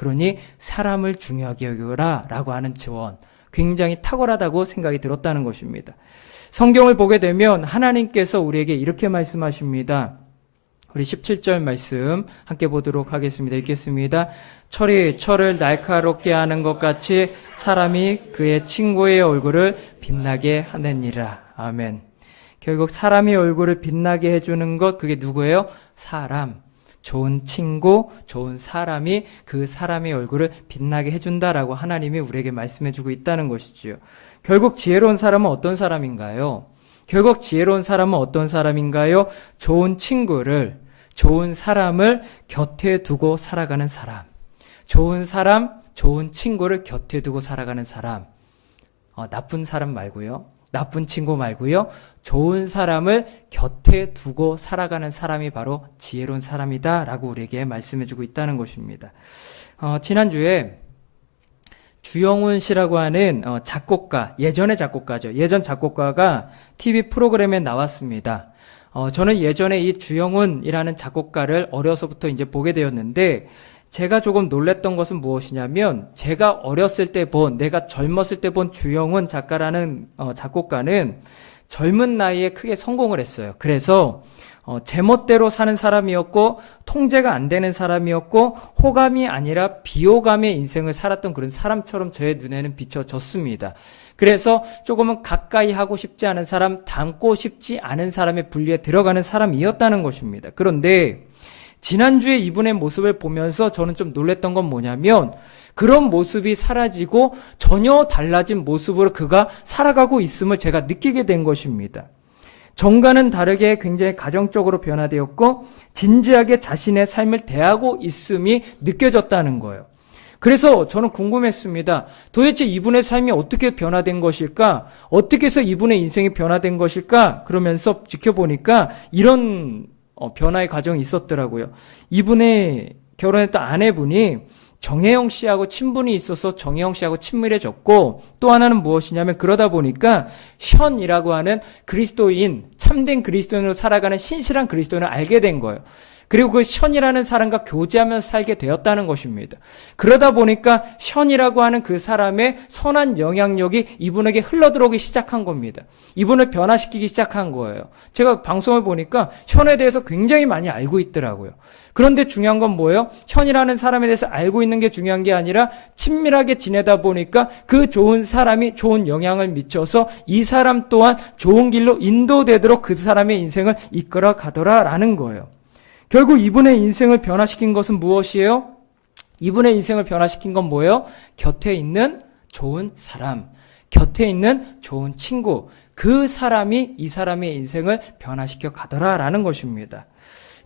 그러니 사람을 중요하게 여겨라 라고 하는 조언, 굉장히 탁월하다고 생각이 들었다는 것입니다. 성경을 보게 되면 하나님께서 우리에게 이렇게 말씀하십니다. 우리 17절 말씀 함께 보도록 하겠습니다. 읽겠습니다. 철이 철을 날카롭게 하는 것 같이 사람이 그의 친구의 얼굴을 빛나게 하느니라. 아멘. 결국 사람의 얼굴을 빛나게 해주는 것, 그게 누구예요? 사람. 좋은 친구, 좋은 사람이 그 사람의 얼굴을 빛나게 해준다라고 하나님이 우리에게 말씀해주고 있다는 것이지요. 결국 지혜로운 사람은 어떤 사람인가요? 결국 지혜로운 사람은 어떤 사람인가요? 좋은 친구를, 좋은 사람을 곁에 두고 살아가는 사람. 좋은 사람, 좋은 친구를 곁에 두고 살아가는 사람. 나쁜 사람 말고요. 나쁜 친구 말고요. 좋은 사람을 곁에 두고 살아가는 사람이 바로 지혜로운 사람이다 라고 우리에게 말씀해주고 있다는 것입니다. 지난주에 주영훈 씨라고 하는 작곡가, 예전의 작곡가죠. 예전 작곡가가 TV 프로그램에 나왔습니다. 저는 예전에 이 주영훈이라는 작곡가를 어려서부터 이제 보게 되었는데, 제가 조금 놀랬던 것은 무엇이냐면, 제가 어렸을 때 내가 젊었을 때 본 주영훈 작가라는 작곡가는 젊은 나이에 크게 성공을 했어요. 그래서 제멋대로 사는 사람이었고, 통제가 안 되는 사람이었고, 호감이 아니라 비호감의 인생을 살았던 그런 사람처럼 저의 눈에는 비춰졌습니다. 그래서 조금은 가까이 하고 싶지 않은 사람, 닮고 싶지 않은 사람의 분류에 들어가는 사람이었다는 것입니다. 그런데 지난주에 이분의 모습을 보면서 저는 좀 놀랬던 건 뭐냐면, 그런 모습이 사라지고 전혀 달라진 모습으로 그가 살아가고 있음을 제가 느끼게 된 것입니다. 전과는 다르게 굉장히 가정적으로 변화되었고, 진지하게 자신의 삶을 대하고 있음이 느껴졌다는 거예요. 그래서 저는 궁금했습니다. 도대체 이분의 삶이 어떻게 변화된 것일까? 어떻게 해서 이분의 인생이 변화된 것일까? 그러면서 지켜보니까 이런 변화의 과정이 있었더라고요. 이분의 결혼했던 아내분이 정혜영 씨하고 친분이 있어서 정혜영 씨하고 친밀해졌고, 또 하나는 무엇이냐면, 그러다 보니까 션이라고 하는 그리스도인, 참된 그리스도인으로 살아가는 신실한 그리스도인을 알게 된 거예요. 그리고 그 션이라는 사람과 교제하면서 살게 되었다는 것입니다. 그러다 보니까 션이라고 하는 그 사람의 선한 영향력이 이분에게 흘러들어오기 시작한 겁니다. 이분을 변화시키기 시작한 거예요. 제가 방송을 보니까 션에 대해서 굉장히 많이 알고 있더라고요. 그런데 중요한 건 뭐예요? 션이라는 사람에 대해서 알고 있는 게 중요한 게 아니라 친밀하게 지내다 보니까 그 좋은 사람이 좋은 영향을 미쳐서 이 사람 또한 좋은 길로 인도되도록 그 사람의 인생을 이끌어 가더라라는 거예요. 결국 이분의 인생을 변화시킨 것은 무엇이에요? 이분의 인생을 변화시킨 건 뭐예요? 곁에 있는 좋은 사람, 곁에 있는 좋은 친구, 그 사람이 이 사람의 인생을 변화시켜 가더라라는 것입니다.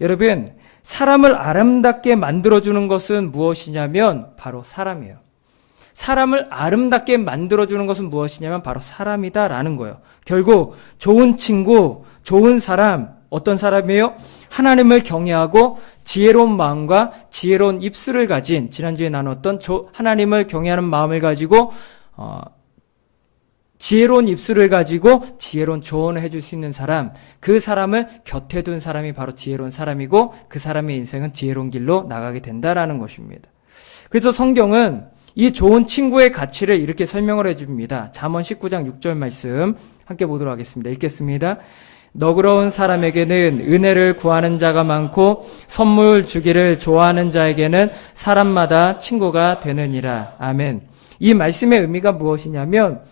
여러분, 사람을 아름답게 만들어주는 것은 무엇이냐면 바로 사람이에요. 사람을 아름답게 만들어주는 것은 무엇이냐면 바로 사람이다라는 거예요. 결국 좋은 친구, 좋은 사람, 어떤 사람이에요? 하나님을 경외하고 지혜로운 마음과 지혜로운 입술을 가진, 지난주에 나눴던 하나님을 경외하는 마음을 가지고 지혜로운 입술을 가지고 지혜로운 조언을 해줄 수 있는 사람, 그 사람을 곁에 둔 사람이 바로 지혜로운 사람이고, 그 사람의 인생은 지혜로운 길로 나가게 된다라는 것입니다. 그래서 성경은 이 좋은 친구의 가치를 이렇게 설명을 해줍니다. 잠언 19장 6절 말씀 함께 보도록 하겠습니다. 읽겠습니다. 너그러운 사람에게는 은혜를 구하는 자가 많고 선물 주기를 좋아하는 자에게는 사람마다 친구가 되느니라. 아멘. 이 말씀의 의미가 무엇이냐면,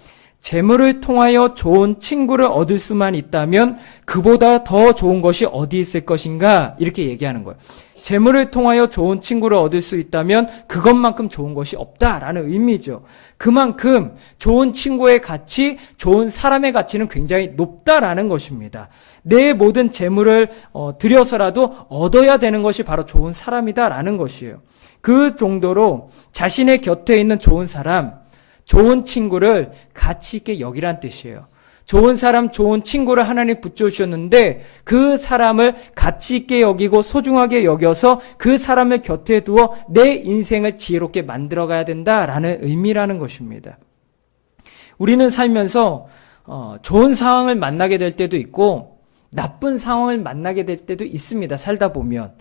재물을 통하여 좋은 친구를 얻을 수만 있다면 그보다 더 좋은 것이 어디 있을 것인가, 이렇게 얘기하는 거예요. 재물을 통하여 좋은 친구를 얻을 수 있다면 그것만큼 좋은 것이 없다라는 의미죠. 그만큼 좋은 친구의 가치, 좋은 사람의 가치는 굉장히 높다라는 것입니다. 내 모든 재물을 들여서라도 얻어야 되는 것이 바로 좋은 사람이다라는 것이에요. 그 정도로 자신의 곁에 있는 좋은 사람, 좋은 친구를 가치 있게 여기란 뜻이에요. 좋은 사람, 좋은 친구를 하나님 붙여주셨는데 그 사람을 가치 있게 여기고 소중하게 여겨서 그 사람을 곁에 두어 내 인생을 지혜롭게 만들어가야 된다라는 의미라는 것입니다. 우리는 살면서 좋은 상황을 만나게 될 때도 있고 나쁜 상황을 만나게 될 때도 있습니다. 살다 보면.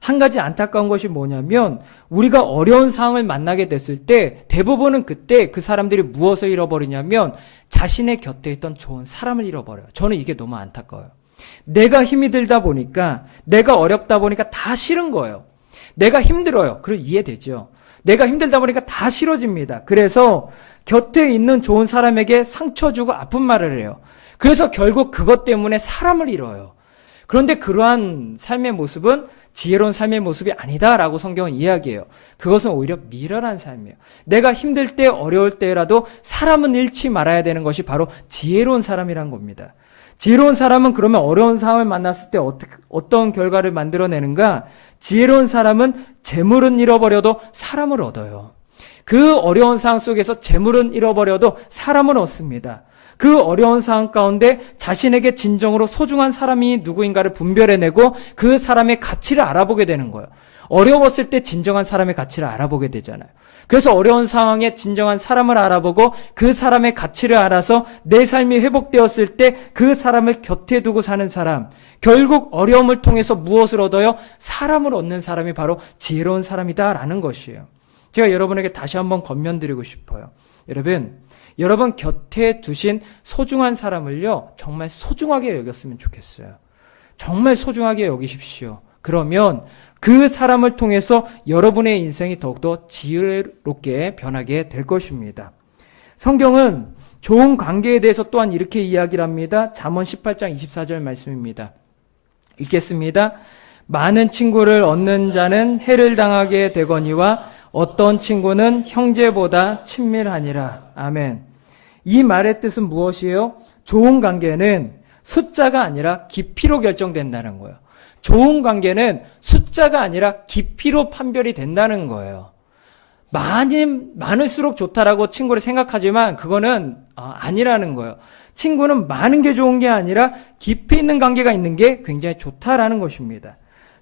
한 가지 안타까운 것이 뭐냐면 우리가 어려운 상황을 만나게 됐을 때 대부분은 그때 그 사람들이 무엇을 잃어버리냐면 자신의 곁에 있던 좋은 사람을 잃어버려요. 저는 이게 너무 안타까워요. 내가 힘이 들다 보니까, 내가 어렵다 보니까 다 싫은 거예요. 내가 힘들어요. 그럼 이해되죠. 내가 힘들다 보니까 다 싫어집니다. 그래서 곁에 있는 좋은 사람에게 상처 주고 아픈 말을 해요. 그래서 결국 그것 때문에 사람을 잃어요. 그런데 그러한 삶의 모습은 지혜로운 삶의 모습이 아니다라고 성경은 이야기해요. 그것은 오히려 미련한 삶이에요. 내가 힘들 때, 어려울 때라도 사람은 잃지 말아야 되는 것이 바로 지혜로운 사람이란 겁니다. 지혜로운 사람은 그러면 어려운 상황을 만났을 때 어떤 결과를 만들어내는가? 지혜로운 사람은 재물은 잃어버려도 사람을 얻어요. 그 어려운 상황 속에서 재물은 잃어버려도 사람을 얻습니다. 그 어려운 상황 가운데 자신에게 진정으로 소중한 사람이 누구인가를 분별해내고 그 사람의 가치를 알아보게 되는 거예요. 어려웠을 때 진정한 사람의 가치를 알아보게 되잖아요. 그래서 어려운 상황에 진정한 사람을 알아보고 그 사람의 가치를 알아서 내 삶이 회복되었을 때 그 사람을 곁에 두고 사는 사람, 결국 어려움을 통해서 무엇을 얻어요? 사람을 얻는 사람이 바로 지혜로운 사람이다라는 것이에요. 제가 여러분에게 다시 한번 권면드리고 싶어요. 여러분 곁에 두신 소중한 사람을요, 정말 소중하게 여겼으면 좋겠어요. 정말 소중하게 여기십시오. 그러면 그 사람을 통해서 여러분의 인생이 더욱더 지혜롭게 변하게 될 것입니다. 성경은 좋은 관계에 대해서 또한 이렇게 이야기를 합니다. 잠언 18장 24절 말씀입니다. 읽겠습니다. 많은 친구를 얻는 자는 해를 당하게 되거니와 어떤 친구는 형제보다 친밀하니라. 아멘. 이 말의 뜻은 무엇이에요? 좋은 관계는 숫자가 아니라 깊이로 결정된다는 거예요. 좋은 관계는 숫자가 아니라 깊이로 판별이 된다는 거예요. 많을수록 좋다라고 친구를 생각하지만 그거는 아니라는 거예요. 친구는 많은 게 좋은 게 아니라 깊이 있는 관계가 있는 게 굉장히 좋다라는 것입니다.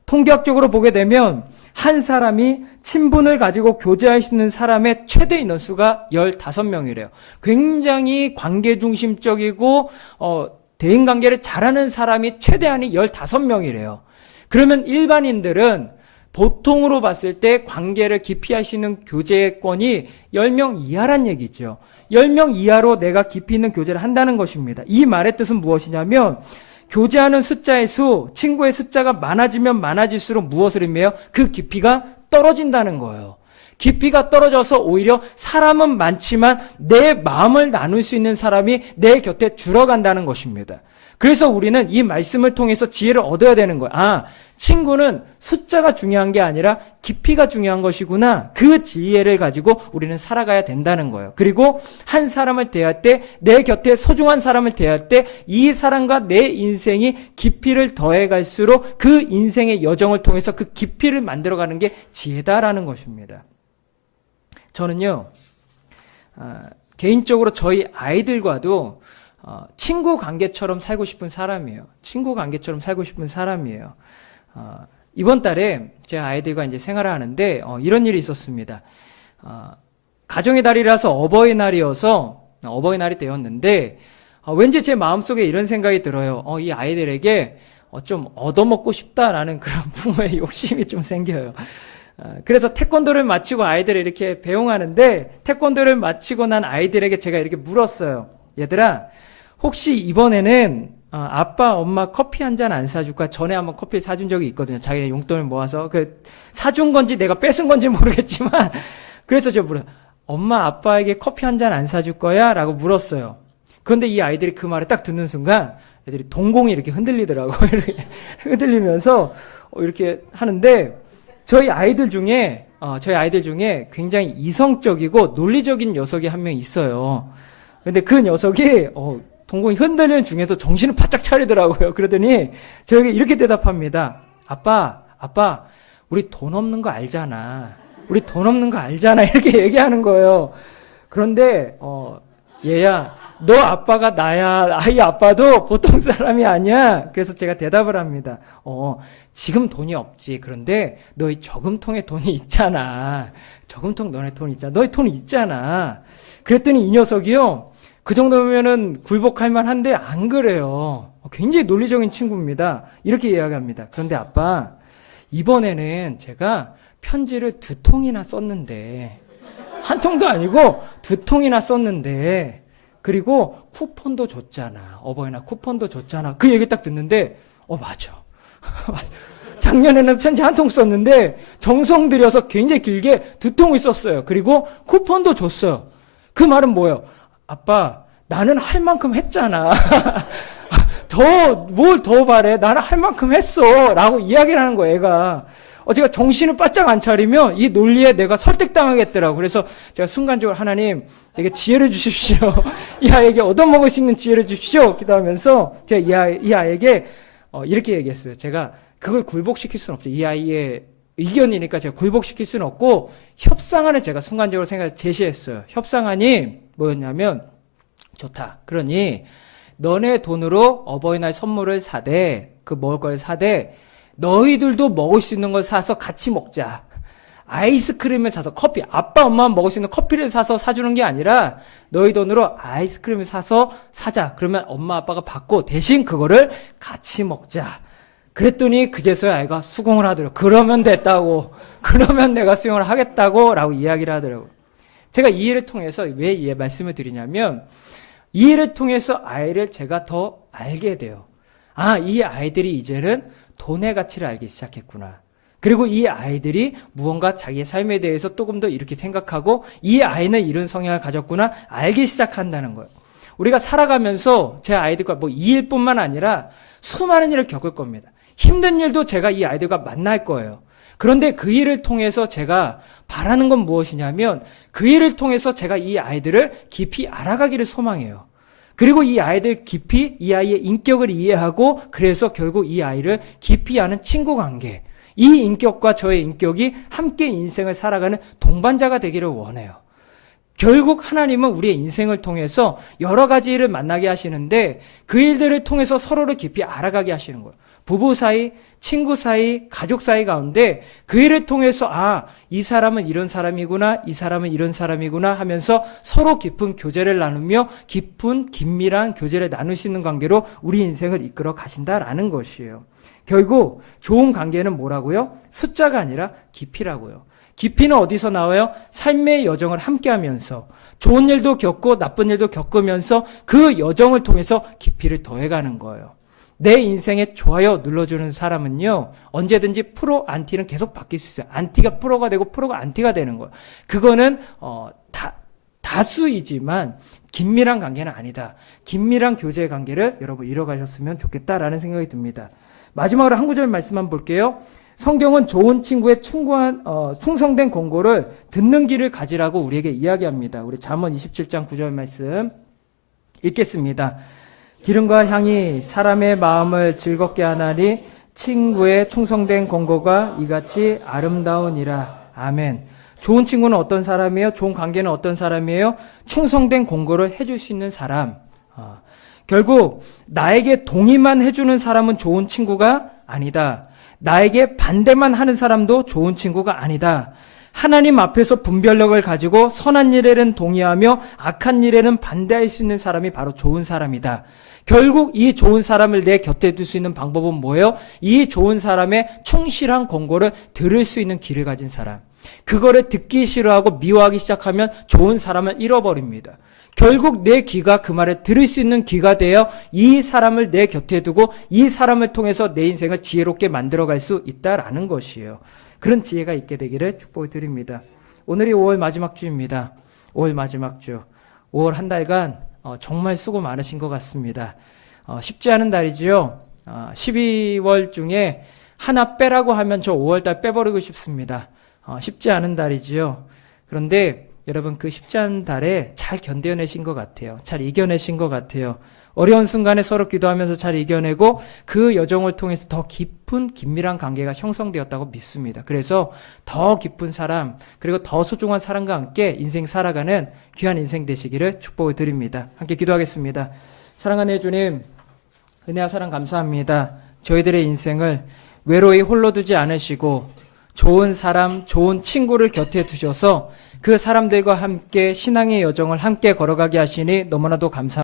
통계학적으로 보게 되면 한 사람이 친분을 가지고 교제할 수 있는 사람의 최대 인원수가 15명이래요. 굉장히 관계 중심적이고 대인관계를 잘하는 사람이 최대한이 15명이래요. 그러면 일반인들은 보통으로 봤을 때 관계를 깊이 할 수 있는 교제권이 10명 이하란 얘기죠. 10명 이하로 내가 깊이 있는 교제를 한다는 것입니다. 이 말의 뜻은 무엇이냐면 교제하는 숫자의 수, 친구의 숫자가 많아지면 많아질수록 무엇을 의미해요? 그 깊이가 떨어진다는 거예요. 깊이가 떨어져서 오히려 사람은 많지만 내 마음을 나눌 수 있는 사람이 내 곁에 줄어간다는 것입니다. 그래서 우리는 이 말씀을 통해서 지혜를 얻어야 되는 거예요. 친구는 숫자가 중요한 게 아니라 깊이가 중요한 것이구나. 그 지혜를 가지고 우리는 살아가야 된다는 거예요. 그리고 한 사람을 대할 때, 내 곁에 소중한 사람을 대할 때 이 사람과 내 인생이 깊이를 더해갈수록 그 인생의 여정을 통해서 그 깊이를 만들어가는 게 지혜다라는 것입니다. 저는요, 개인적으로 저희 아이들과도 친구 관계처럼 살고 싶은 사람이에요. 친구 관계처럼 살고 싶은 사람이에요. 이번 달에 제 아이들과 이제 생활을 하는데 이런 일이 있었습니다. 가정의 달이라서 어버이날이 되었는데 왠지 제 마음속에 이런 생각이 들어요. 이 아이들에게 좀 얻어먹고 싶다라는 그런 부모의 욕심이 좀 생겨요. 그래서 태권도를 마치고 아이들을 이렇게 배웅하는데 태권도를 마치고 난 아이들에게 제가 이렇게 물었어요. 얘들아, 혹시 이번에는 아빠, 엄마 커피 한 잔 안 사줄까? 전에 한번 커피를 사준 적이 있거든요. 자기네 용돈을 모아서. 사준 건지 내가 뺏은 건지 모르겠지만. 그래서 제가 물었어요. 엄마, 아빠에게 커피 한 잔 안 사줄 거야? 라고 물었어요. 그런데 이 아이들이 그 말을 딱 듣는 순간 애들이 동공이 이렇게 흔들리더라고요. 이렇게 흔들리면서 이렇게 하는데 저희 아이들 중에 굉장히 이성적이고 논리적인 녀석이 한 명 있어요. 근데 그 녀석이 동공이 흔들리는 중에도 정신을 바짝 차리더라고요. 그러더니 저에게 이렇게 대답합니다. 아빠, 우리 돈 없는 거 알잖아. 이렇게 얘기하는 거예요. 그런데 얘야, 너 아빠가 나야. 아이 아빠도 보통 사람이 아니야. 그래서 제가 대답을 합니다. 지금 돈이 없지. 그런데 너희 저금통에 돈이 있잖아. 저금통 너네 돈 있잖아. 너희 돈 있잖아. 그랬더니 이 녀석이요, 그 정도면은 굴복할 만한데 안 그래요. 굉장히 논리적인 친구입니다. 이렇게 이야기합니다. 그런데 아빠, 이번에는 제가 편지를 2통이나 썼는데, 한 통도 아니고 2통이나 썼는데, 그리고 쿠폰도 줬잖아. 어버이날 쿠폰도 줬잖아. 그 얘기 딱 듣는데, 맞아. 작년에는 편지 1통 썼는데 정성 들여서 굉장히 길게 2통을 썼어요. 그리고 쿠폰도 줬어요. 그 말은 뭐예요? 아빠, 나는 할 만큼 했잖아. 뭘 더 바래? 나는 할 만큼 했어. 라고 이야기를 하는 거예요, 애가. 제가 정신을 바짝 안 차리면 이 논리에 내가 설득당하겠더라고. 그래서 제가 순간적으로 하나님, 내게 지혜를 주십시오. 이 아이에게 얻어먹을 수 있는 지혜를 주십시오. 기도하면서 제가 이 아이에게 이렇게 얘기했어요. 제가 그걸 굴복시킬 수는 없죠. 이 아이의 의견이니까 제가 굴복시킬 수는 없고, 협상안을 제가 순간적으로 제시했어요. 협상안이 뭐였냐면, 좋다. 그러니 너네 돈으로 어버이날 선물을 사되, 그 먹을 걸 사되, 너희들도 먹을 수 있는 걸 사서 같이 먹자. 아이스크림을 사서, 커피, 아빠 엄마만 먹을 수 있는 커피를 사서 사주는 게 아니라 너희 돈으로 아이스크림을 사서 사자. 그러면 엄마 아빠가 받고 대신 그거를 같이 먹자. 그랬더니 그제서야 아이가 수긍을 하더라고요. 그러면 됐다고. 그러면 내가 수용을 하겠다고 라고 이야기를 하더라고요. 제가 이 일을 통해서 왜 이 말씀을 드리냐면, 이 일을 통해서 아이를 제가 더 알게 돼요. 이 아이들이 이제는 돈의 가치를 알기 시작했구나. 그리고 이 아이들이 무언가 자기의 삶에 대해서 조금 더 이렇게 생각하고, 이 아이는 이런 성향을 가졌구나 알기 시작한다는 거예요. 우리가 살아가면서 제 아이들과 이 일뿐만 아니라 수많은 일을 겪을 겁니다. 힘든 일도 제가 이 아이들과 만날 거예요. 그런데 그 일을 통해서 제가 바라는 건 무엇이냐면, 그 일을 통해서 제가 이 아이들을 깊이 알아가기를 소망해요. 그리고 이 아이들 깊이 이 아이의 인격을 이해하고, 그래서 결국 이 아이를 깊이 아는 친구 관계, 이 인격과 저의 인격이 함께 인생을 살아가는 동반자가 되기를 원해요. 결국 하나님은 우리의 인생을 통해서 여러 가지 일을 만나게 하시는데, 그 일들을 통해서 서로를 깊이 알아가게 하시는 거예요. 부부 사이, 친구 사이, 가족 사이 가운데 그 일을 통해서 이 사람은 이런 사람이구나, 이 사람은 이런 사람이구나 하면서 서로 깊은 교제를 나누며 깊은 긴밀한 교제를 나눌 수 있는 관계로 우리 인생을 이끌어 가신다라는 것이에요. 결국 좋은 관계는 뭐라고요? 숫자가 아니라 깊이라고요. 깊이는 어디서 나와요? 삶의 여정을 함께하면서 좋은 일도 겪고 나쁜 일도 겪으면서 그 여정을 통해서 깊이를 더해가는 거예요. 내 인생에 좋아요 눌러주는 사람은요, 언제든지 프로, 안티는 계속 바뀔 수 있어요. 안티가 프로가 되고 프로가 안티가 되는 거예요. 그거는 다수이지만 긴밀한 관계는 아니다. 긴밀한 교제 관계를 여러분 이뤄가셨으면 좋겠다라는 생각이 듭니다. 마지막으로 한 구절 말씀만 볼게요. 성경은 좋은 친구의 충성된 권고를 듣는 길을 가지라고 우리에게 이야기합니다. 우리 잠언 27장 9절 말씀 읽겠습니다. 기름과 향이 사람의 마음을 즐겁게 하나니 친구의 충성된 권고가 이같이 아름다우니라. 아멘. 좋은 친구는 어떤 사람이에요? 좋은 관계는 어떤 사람이에요? 충성된 권고를 해줄 수 있는 사람. 결국 나에게 동의만 해주는 사람은 좋은 친구가 아니다. 나에게 반대만 하는 사람도 좋은 친구가 아니다. 하나님 앞에서 분별력을 가지고 선한 일에는 동의하며 악한 일에는 반대할 수 있는 사람이 바로 좋은 사람이다. 결국 이 좋은 사람을 내 곁에 둘 수 있는 방법은 뭐예요? 이 좋은 사람의 충실한 권고를 들을 수 있는 길을 가진 사람. 그거를 듣기 싫어하고 미워하기 시작하면 좋은 사람을 잃어버립니다. 결국 내 귀가 그 말을 들을 수 있는 귀가 되어 이 사람을 내 곁에 두고 이 사람을 통해서 내 인생을 지혜롭게 만들어갈 수 있다라는 것이에요. 그런 지혜가 있게 되기를 축복을 드립니다. 오늘이 5월 마지막 주입니다. 5월 마지막 주. 5월 한 달간 정말 수고 많으신 것 같습니다. 쉽지 않은 달이지요. 12월 중에 하나 빼라고 하면 저 5월달 빼버리고 싶습니다. 쉽지 않은 달이지요. 그런데 여러분 그 쉽지 않은 달에 잘 견뎌내신 것 같아요. 잘 이겨내신 것 같아요. 어려운 순간에 서로 기도하면서 잘 이겨내고 그 여정을 통해서 더 깊은 긴밀한 관계가 형성되었다고 믿습니다. 그래서 더 깊은 사람, 그리고 더 소중한 사람과 함께 인생 살아가는 귀한 인생 되시기를 축복을 드립니다. 함께 기도하겠습니다. 사랑하는 주님, 은혜와 사랑 감사합니다. 저희들의 인생을 외로이 홀로 두지 않으시고 좋은 사람, 좋은 친구를 곁에 두셔서 그 사람들과 함께 신앙의 여정을 함께 걸어가게 하시니 너무나도 감사합니다.